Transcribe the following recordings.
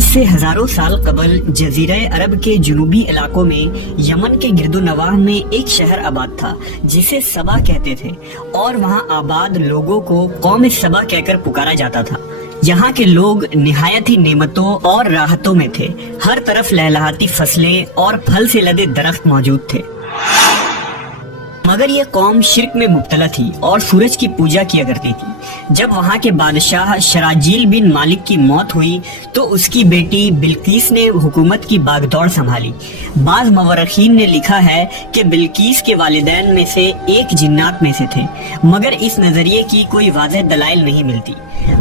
آج سے ہزاروں سال قبل جزیرہ عرب کے جنوبی علاقوں میں یمن کے گرد و نواح میں ایک شہر آباد تھا جسے سبا کہتے تھے، اور وہاں آباد لوگوں کو قوم سبا کہہ کر پکارا جاتا تھا۔ یہاں کے لوگ نہایت ہی نعمتوں اور راحتوں میں تھے، ہر طرف لہلہاتی فصلیں اور پھل سے لدے درخت موجود تھے۔ مگر یہ قوم شرک میں مبتلا تھی اور سورج کی پوجا کیا کرتی تھی۔ جب وہاں کے بادشاہ شراجیل بن مالک کی موت ہوئی تو اس کی بیٹی بلقیس نے حکومت کی باغ دوڑ سنبھالی۔ بعض مورخین نے لکھا ہے کہ بلقیس کے والدین میں سے ایک جنات میں سے تھے، مگر اس نظریے کی کوئی واضح دلائل نہیں ملتی۔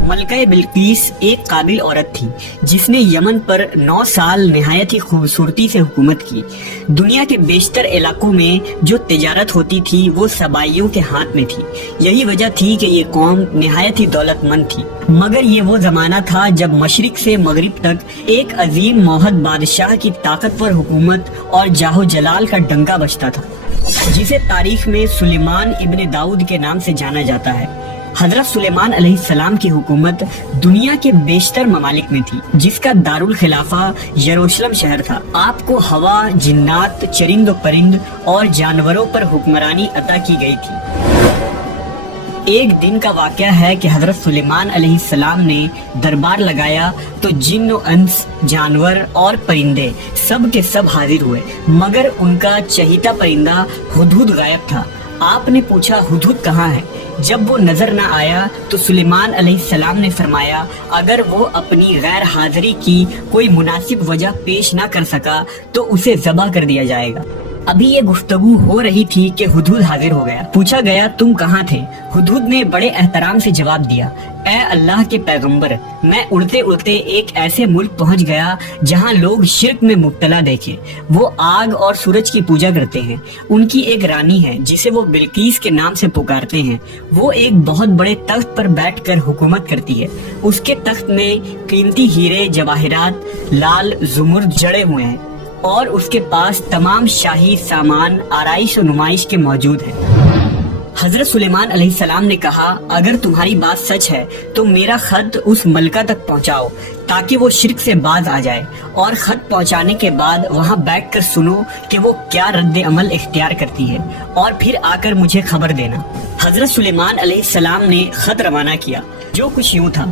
ملکہ بلقیس ایک قابل عورت تھی جس نے یمن پر 9 سال نہایت ہی خوبصورتی سے حکومت کی۔ دنیا کے بیشتر علاقوں میں جو تجارت ہوتی تھی وہ سبائیوں کے ہاتھ میں تھی، یہی وجہ تھی کہ یہ قوم نہایت ہی دولت مند تھی۔ مگر یہ وہ زمانہ تھا جب مشرق سے مغرب تک ایک عظیم موحد بادشاہ کی طاقتور حکومت اور جاہ و جلال کا ڈنکا بجتا تھا، جسے تاریخ میں سلیمان ابن داؤد کے نام سے جانا جاتا ہے۔ حضرت سلیمان علیہ السلام کی حکومت دنیا کے بیشتر ممالک میں تھی، جس کا دارالخلافہ یروشلم شہر تھا۔ آپ کو ہوا، جنات، چرند و پرند اور جانوروں پر حکمرانی عطا کی گئی تھی۔ ایک دن کا واقعہ ہے کہ حضرت سلیمان علیہ السلام نے دربار لگایا تو جن و انس، جانور اور پرندے سب کے سب حاضر ہوئے، مگر ان کا چہیتا پرندہ ہدہد غائب تھا۔ آپ نے پوچھا ہدہد کہاں ہے؟ جب وہ نظر نہ آیا تو سلیمان علیہ السلام نے فرمایا اگر وہ اپنی غیر حاضری کی کوئی مناسب وجہ پیش نہ کر سکا تو اسے ذبح کر دیا جائے گا۔ ابھی یہ گفتگو ہو رہی تھی کہ ہدہد حاضر ہو گیا۔ پوچھا گیا تم کہاں تھے؟ ہدہد نے بڑے احترام سے جواب دیا، اے اللہ کے پیغمبر، میں اڑتے اڑتے ایک ایسے ملک پہنچ گیا جہاں لوگ شرک میں مبتلا دیکھے۔ وہ آگ اور سورج کی پوجا کرتے ہیں۔ ان کی ایک رانی ہے جسے وہ بلقیس کے نام سے پکارتے ہیں۔ وہ ایک بہت بڑے تخت پر بیٹھ کر حکومت کرتی ہے۔ اس کے تخت میں قیمتی ہیرے جواہرات لال زمرد جڑے ہوئے ہیں، اور اس کے پاس تمام شاہی سامان آرائش و نمائش کے موجود ہیں۔ حضرت سلیمان علیہ السلام نے کہا اگر تمہاری بات سچ ہے تو میرا خط اس ملکہ تک پہنچاؤ تاکہ وہ شرک سے باز آ جائے، اور خط پہنچانے کے بعد وہاں بیٹھ کر سنو کہ وہ کیا رد عمل اختیار کرتی ہے، اور پھر آ کر مجھے خبر دینا۔ حضرت سلیمان علیہ السلام نے خط روانہ کیا، جو کچھ یوں تھا،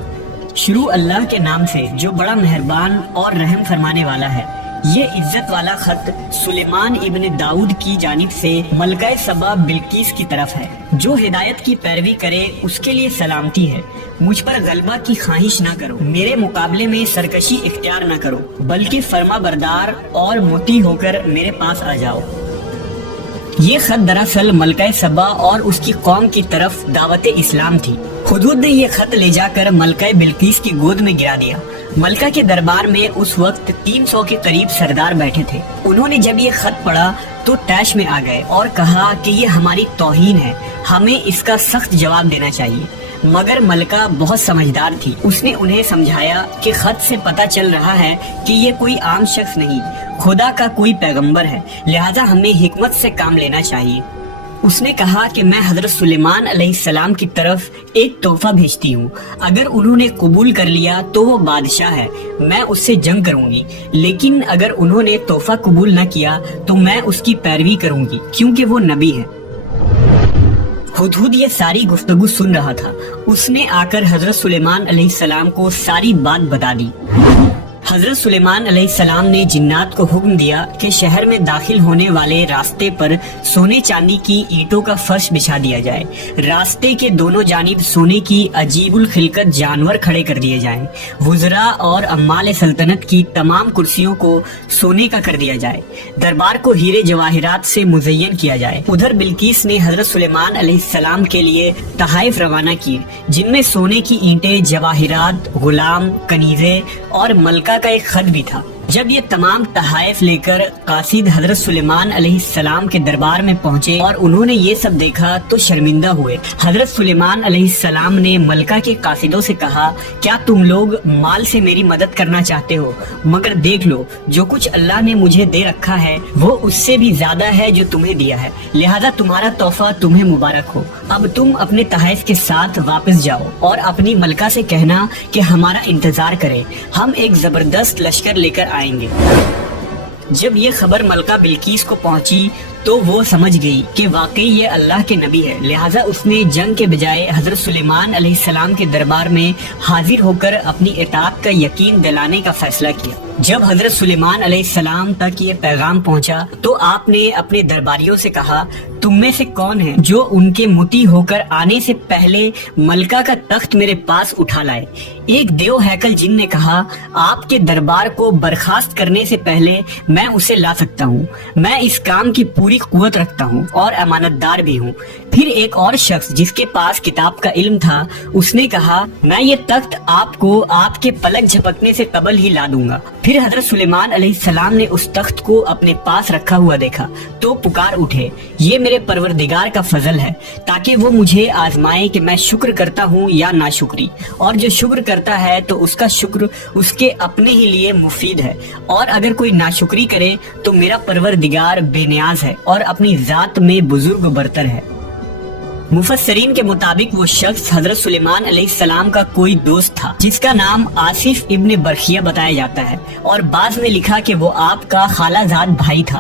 شروع اللہ کے نام سے جو بڑا مہربان اور رحم فرمانے والا ہے۔ یہ عزت والا خط سلیمان ابن داؤد کی جانب سے ملکہ سبا بلقیس کی طرف ہے۔ جو ہدایت کی پیروی کرے اس کے لیے سلامتی ہے۔ مجھ پر غلبہ کی خواہش نہ کرو، میرے مقابلے میں سرکشی اختیار نہ کرو، بلکہ فرما بردار اور مطیع ہو کر میرے پاس آ جاؤ۔ یہ خط دراصل ملکہ سبا اور اس کی قوم کی طرف دعوت اسلام تھی۔ ہدہد نے یہ خط لے جا کر ملکہ بلقیس کی گود میں گرا دیا۔ ملکہ کے دربار میں اس وقت 300 کے قریب سردار بیٹھے تھے۔ انہوں نے جب یہ خط پڑھا تو طیش میں آ گئے اور کہا کہ یہ ہماری توہین ہے، ہمیں اس کا سخت جواب دینا چاہیے۔ مگر ملکہ بہت سمجھدار تھی، اس نے انہیں سمجھایا کہ خط سے پتہ چل رہا ہے کہ یہ کوئی عام شخص نہیں، خدا کا کوئی پیغمبر ہے، لہذا ہمیں حکمت سے کام لینا چاہیے۔ اس نے کہا کہ میں حضرت سلیمان علیہ السلام کی طرف ایک تحفہ بھیجتی ہوں، اگر انہوں نے قبول کر لیا تو وہ بادشاہ ہے، میں اس سے جنگ کروں گی، لیکن اگر انہوں نے تحفہ قبول نہ کیا تو میں اس کی پیروی کروں گی کیونکہ وہ نبی ہے۔ ہدہد یہ ساری گفتگو سن رہا تھا۔ اس نے آ کر حضرت سلیمان علیہ السلام کو ساری بات بتا دی۔ حضرت سلیمان علیہ السلام نے جنات کو حکم دیا کہ شہر میں داخل ہونے والے راستے پر سونے چاندی کی اینٹوں کا فرش بچھا دیا جائے، راستے کے دونوں جانب سونے کی عجیب الخلقت جانور کھڑے کر دیے جائیں، وزراء اور عمال سلطنت کی تمام کرسیوں کو سونے کا کر دیا جائے، دربار کو ہیرے جواہرات سے مزین کیا جائے۔ ادھر بلقیس نے حضرت سلیمان علیہ السلام کے لیے تحائف روانہ کیے، جن میں سونے کی اینٹیں، جواہرات، غلام، کنیزیں اور ملکہ کا ایک خط بھی تھا۔ جب یہ تمام تحائف لے کر قاصد حضرت سلیمان علیہ السلام کے دربار میں پہنچے اور انہوں نے یہ سب دیکھا تو شرمندہ ہوئے۔ حضرت سلیمان علیہ السلام نے ملکہ کے قاصدوں سے کہا، کیا تم لوگ مال سے میری مدد کرنا چاہتے ہو؟ مگر دیکھ لو، جو کچھ اللہ نے مجھے دے رکھا ہے وہ اس سے بھی زیادہ ہے جو تمہیں دیا ہے، لہذا تمہارا تحفہ تمہیں مبارک ہو۔ اب تم اپنے تحائف کے ساتھ واپس جاؤ اور اپنی ملکہ سے کہنا کہ ہمارا انتظار کرے، ہم ایک زبردست لشکر لے کر آئیں گے۔ جب یہ خبر ملکہ بلقیس کو پہنچی تو وہ سمجھ گئی کہ واقعی یہ اللہ کے نبی ہے، لہٰذا اس نے جنگ کے بجائے حضرت سلیمان علیہ السلام کے دربار میں حاضر ہو کر اپنی اطاعت کا یقین دلانے کا فیصلہ کیا۔ جب حضرت سلیمان علیہ السلام تک یہ پیغام پہنچا تو آپ نے اپنے درباریوں سے کہا، تم میں سے کون ہے جو ان کے مطیع ہو کر آنے سے پہلے ملکہ کا تخت میرے پاس اٹھا لائے؟ ایک دیو ہیکل جن نے کہا، آپ کے دربار کو برخاست کرنے سے پہلے میں اسے لا سکتا ہوں، میں اس کام کی پوری قوت رکھتا ہوں اور امانت دار بھی ہوں۔ پھر ایک اور شخص جس کے پاس کتاب کا علم تھا، اس نے کہا، میں یہ تخت آپ کو آپ کے پلک جھپکنے سے قبل ہی لا دوں گا۔ پھر حضرت سلیمان علیہ السلام نے اس تخت کو اپنے پاس رکھا ہوا دیکھا تو پکار اٹھے، یہ میرے پروردگار کا فضل ہے تاکہ وہ مجھے آزمائے کہ میں شکر کرتا ہوں یا ناشکری، اور جو شکر کرتا ہے تو اس کا شکر اس کے اپنے ہی لیے مفید ہے، اور اگر کوئی ناشکری کرے تو میرا پروردگار بے نیاز ہے اور اپنی ذات میں بزرگ برتر ہے۔ مفسرین کے مطابق وہ شخص حضرت سلیمان علیہ السلام کا کوئی دوست تھا جس کا نام آصف ابن برخیہ بتایا جاتا ہے، اور بعض نے لکھا کہ وہ آپ کا خالہ زاد بھائی تھا۔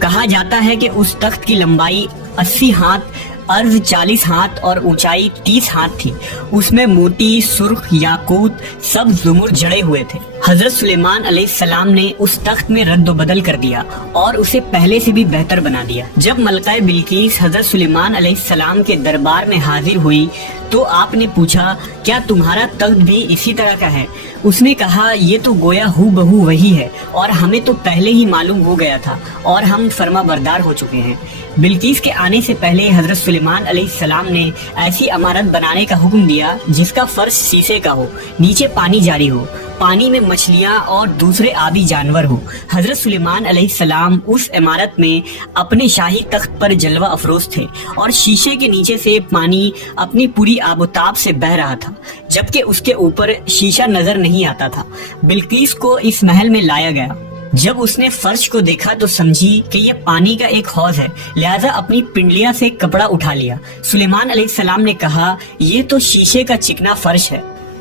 کہا جاتا ہے کہ اس تخت کی لمبائی 80 ہاتھ، عرض 40 ہاتھ اور اونچائی 30 ہاتھ تھی۔ اس میں موتی، سرخ، یاقوت، سبز زمر جڑے ہوئے تھے۔ حضرت سلیمان علیہ السلام نے اس تخت میں رد و بدل کر دیا اور اسے پہلے سے بھی بہتر بنا دیا۔ جب ملکہ بلقیس حضرت سلیمان علیہ السلام کے دربار میں حاضر ہوئی تو آپ نے پوچھا، کیا تمہارا تخت بھی اسی طرح کا ہے؟ اس نے کہا، یہ تو گویا ہو بہو وہی ہے، اور ہمیں تو پہلے ہی معلوم ہو گیا تھا اور ہم فرما بردار ہو چکے ہیں۔ بلقیس کے آنے سے پہلے حضرت سلیمان علیہ السلام نے ایسی عمارت بنانے کا حکم دیا جس کا فرش شیشے کا ہو، نیچے پانی جاری ہو، پانی میں مچھلیاں اور دوسرے آبی جانور ہو۔ حضرت سلیمان علیہ السلام اس عمارت میں اپنے شاہی تخت پر جلوہ افروز تھے، اور شیشے کے نیچے سے پانی اپنی پوری آب و تاب سے بہہ رہا تھا، جبکہ اس کے اوپر شیشہ نظر نہیں آتا تھا۔ بلقیس کو اس محل میں لایا گیا۔ جب اس نے فرش کو دیکھا تو سمجھی کہ یہ پانی کا ایک حوض ہے، لہذا اپنی پنڈلیاں سے کپڑا اٹھا لیا۔ سلیمان علیہ السلام نے کہا، یہ تو شیشے کا چکنا فرش ہے۔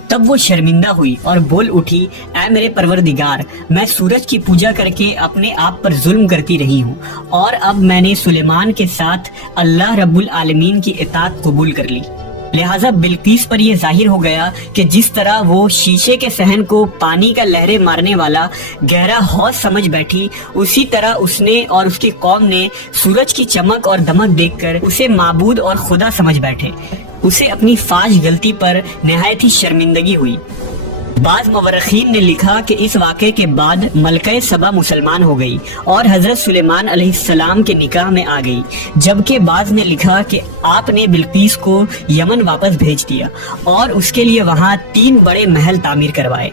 تب وہ شرمندہ ہوئی اور بول اٹھی، اے میرے پروردگار، میں سورج کی پوجا کر کے اپنے آپ پر ظلم کرتی رہی ہوں، اور اب میں نے سلیمان کے ساتھ اللہ رب العالمین کی اطاعت قبول کر لی۔ لہٰذا بلقیس پر یہ ظاہر ہو گیا کہ جس طرح وہ شیشے کے صحن کو پانی کا لہریں مارنے والا گہرا حوض سمجھ بیٹھی، اسی طرح اس نے اور اس کی قوم نے سورج کی چمک اور دمک دیکھ کر اسے معبود اور خدا سمجھ بیٹھے۔ اسے اپنی فاش غلطی پر نہایت ہی شرمندگی ہوئی۔ بعض مورخین نے لکھا کہ اس واقعے کے بعد ملکہ سبا مسلمان ہو گئی اور حضرت سلیمان علیہ السلام کے نکاح میں آ گئی، جبکہ بعض نے لکھا کہ آپ نے بلقیس کو یمن واپس بھیج دیا اور اس کے لیے وہاں 3 بڑے محل تعمیر کروائے۔